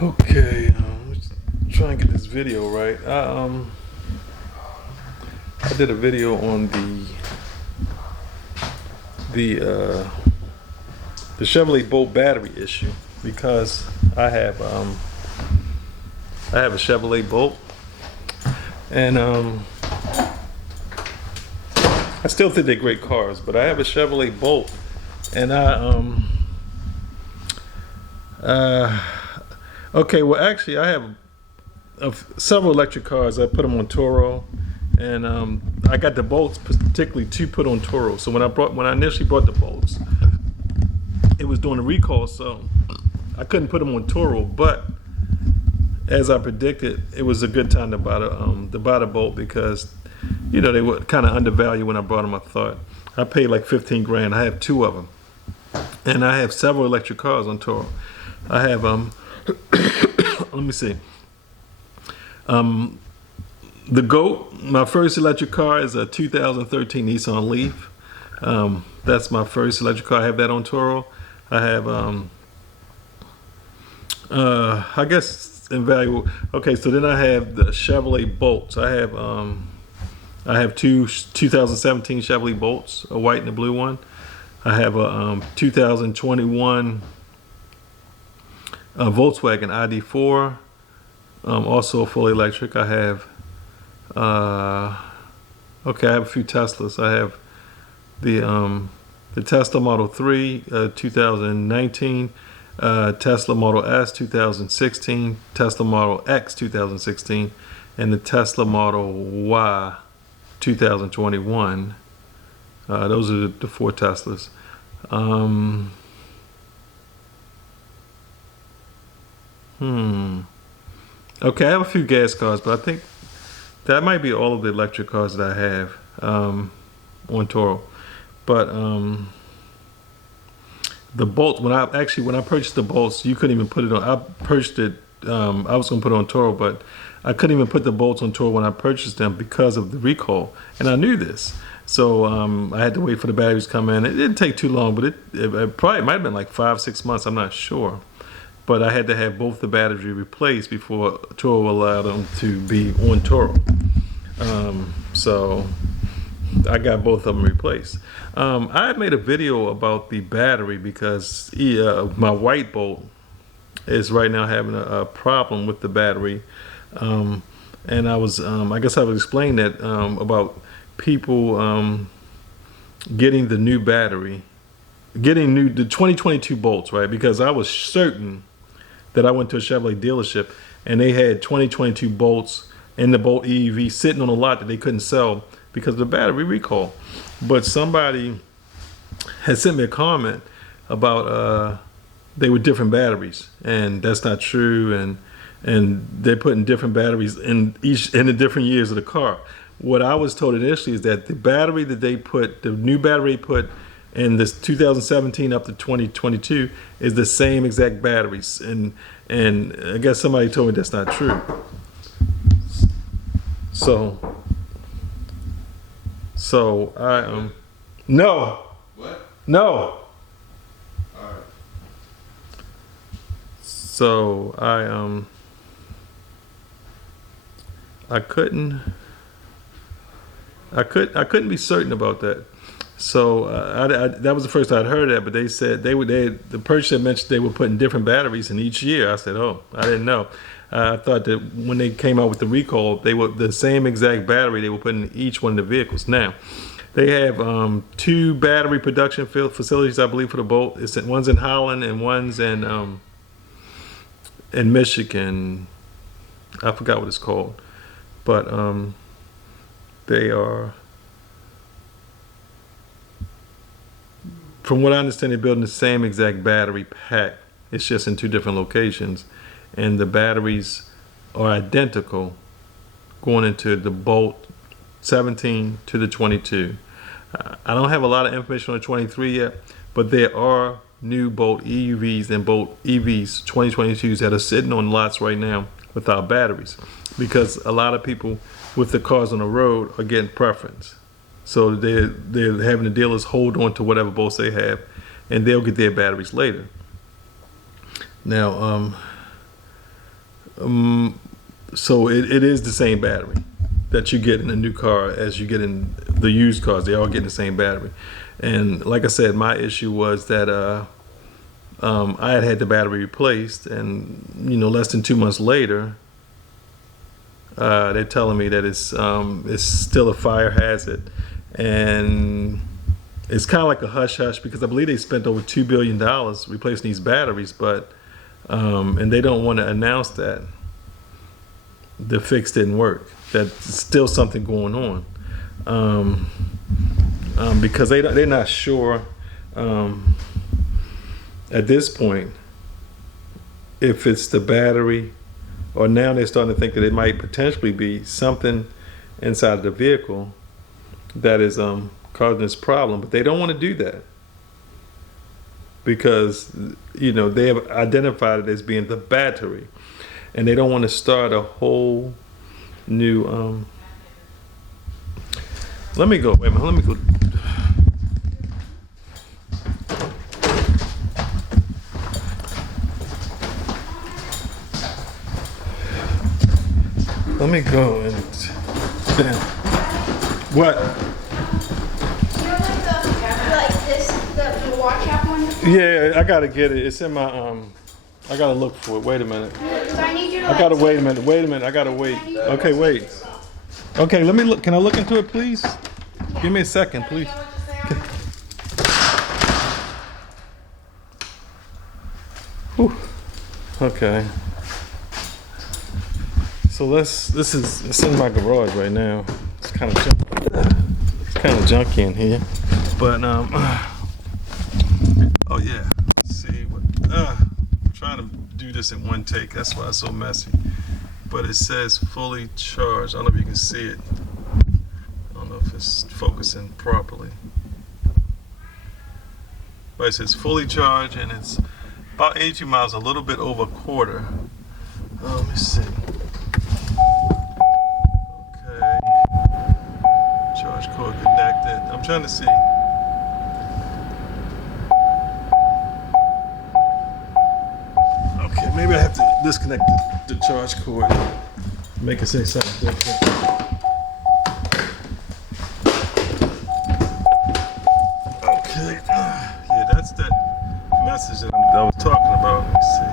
Okay, let's try and get this video right. I did a video on the uh, the Chevrolet Bolt battery issue because I have a Chevrolet Bolt, and I still think they're great cars, but I have a Chevrolet Bolt, and okay, well actually I have several electric cars. I put them on Toro, and I got the bolts particularly to put on Toro. So when I initially brought the bolts, it was doing a recall, so I couldn't put them on Toro. But as I predicted, it was a good time to buy the bolt because they were kind of undervalued when I brought them. I thought I paid like 15 grand. I have two of them, and I have several electric cars on Toro. I have let me see. The GOAT, my first electric car is a 2013 Nissan Leaf. That's my first electric car. I have that on Toro. I have, I guess invaluable. Okay, so then I have the Chevrolet Bolts. I have two 2017 Chevrolet Bolts, a white and a blue one. I have a 2021 Volkswagen ID4, also a fully electric. I have okay, I have a few Teslas. I have the Tesla Model 3 2019, Tesla Model S 2016, Tesla Model X 2016, and the Tesla Model Y 2021. Those are the four Teslas. Okay, I have a few gas cars, but I think that might be all of the electric cars that I have on Toro. But the bolts, when I purchased the bolts, you couldn't even put it on. I purchased it. I was going to put it on Toro, but I couldn't even put the bolts on Toro when I purchased them because of the recall, and I knew this. So I had to wait for the batteries to come in. It didn't take too long, but it probably might have been like 5-6 months. I'm not sure. But I had to have both the batteries replaced before Toro allowed them to be on Toro. So I got both of them replaced. I made a video about the battery because my white Bolt is right now having a problem with the battery. And I guess I would explain that about people getting the new battery, getting the 2022 Bolts, right? Because I was certain that I went to a Chevrolet dealership and they had 2022 Bolts in the Bolt EV sitting on a lot that they couldn't sell because of the battery recall. But somebody had sent me a comment about they were different batteries, and that's not true, and they're putting different batteries in the different years of the car. What I was told initially is that the battery that they put, the new battery they put in this 2017 up to 2022 is the same exact batteries, and I guess somebody told me that's not true. So I no. What? No. All right. So I couldn't be certain about that. So that was the first I'd heard that, but they said the purchaser mentioned they were putting different batteries in each year. I said, oh, I didn't know. I thought that when they came out with the recall, they were the same exact battery they were putting in each one of the vehicles. Now, they have two battery production facilities, I believe, for the Bolt. One's in Holland and one's in Michigan. I forgot what it's called, but they are. From what I understand, they're building the same exact battery pack. It's just in two different locations, and the batteries are identical going into the Bolt 17 to the 22. I don't have a lot of information on the 23 yet, but there are new Bolt EUVs and Bolt EVs 2022s that are sitting on lots right now without batteries, because a lot of people with the cars on the road are getting preference. So they're having the dealers hold on to whatever bolts they have, and they'll get their batteries later. Now, So it is the same battery that you get in a new car as you get in the used cars. They all get the same battery. And like I said, my issue was that I had the battery replaced, and less than 2 months later, they're telling me that it's still a fire hazard, and it's kind of like a hush hush because I believe they spent over $2 billion replacing these batteries, but and they don't want to announce that the fix didn't work. That's still something going on, because they're not sure at this point if it's the battery, or now they're starting to think that it might potentially be something inside of the vehicle that is causing this problem. But they don't want to do that because they have identified it as being the battery, and they don't want to start a whole new let me go, wait a minute, let me go. Let me go and what? You know, like this, the watch app one? Yeah, I gotta get it. It's in my I gotta look for it. Wait a minute. So I need you to I gotta wait a minute. Wait a minute. I gotta wait. Okay, wait. Okay, let me look. Can I look into it, please? Give me a second, please. Whew. Okay. So it's in my garage right now. It's kind of junky in here, but oh yeah. Let's see what. I'm trying to do this in one take. That's why it's so messy. But it says fully charged. I don't know if you can see it. I don't know if it's focusing properly. But it says fully charged, and it's about 82 miles, a little bit over a quarter. Let me see. Okay. Charge cord connected. I'm trying to see. Okay, maybe I have to disconnect the charge cord. Make it say something different. Okay. Yeah, that's that message that I was talking about. Let me see.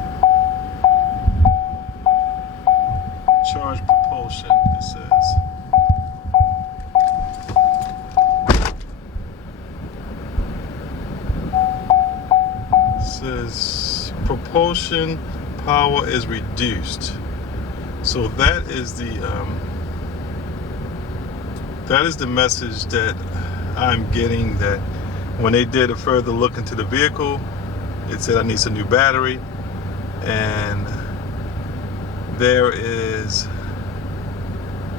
Charge propulsion, it says. It says propulsion power is reduced. So that is the message that I'm getting, that when they did a further look into the vehicle, it said I need some new battery, and there is,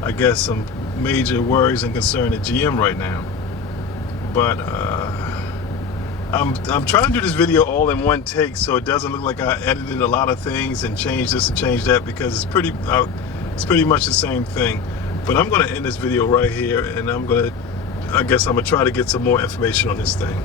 I guess, some major worries and concern at GM right now. But I'm trying to do this video all in one take, so it doesn't look like I edited a lot of things and changed this and changed that, because it's pretty much the same thing. But I'm going to end this video right here, and I guess I'm going to try to get some more information on this thing.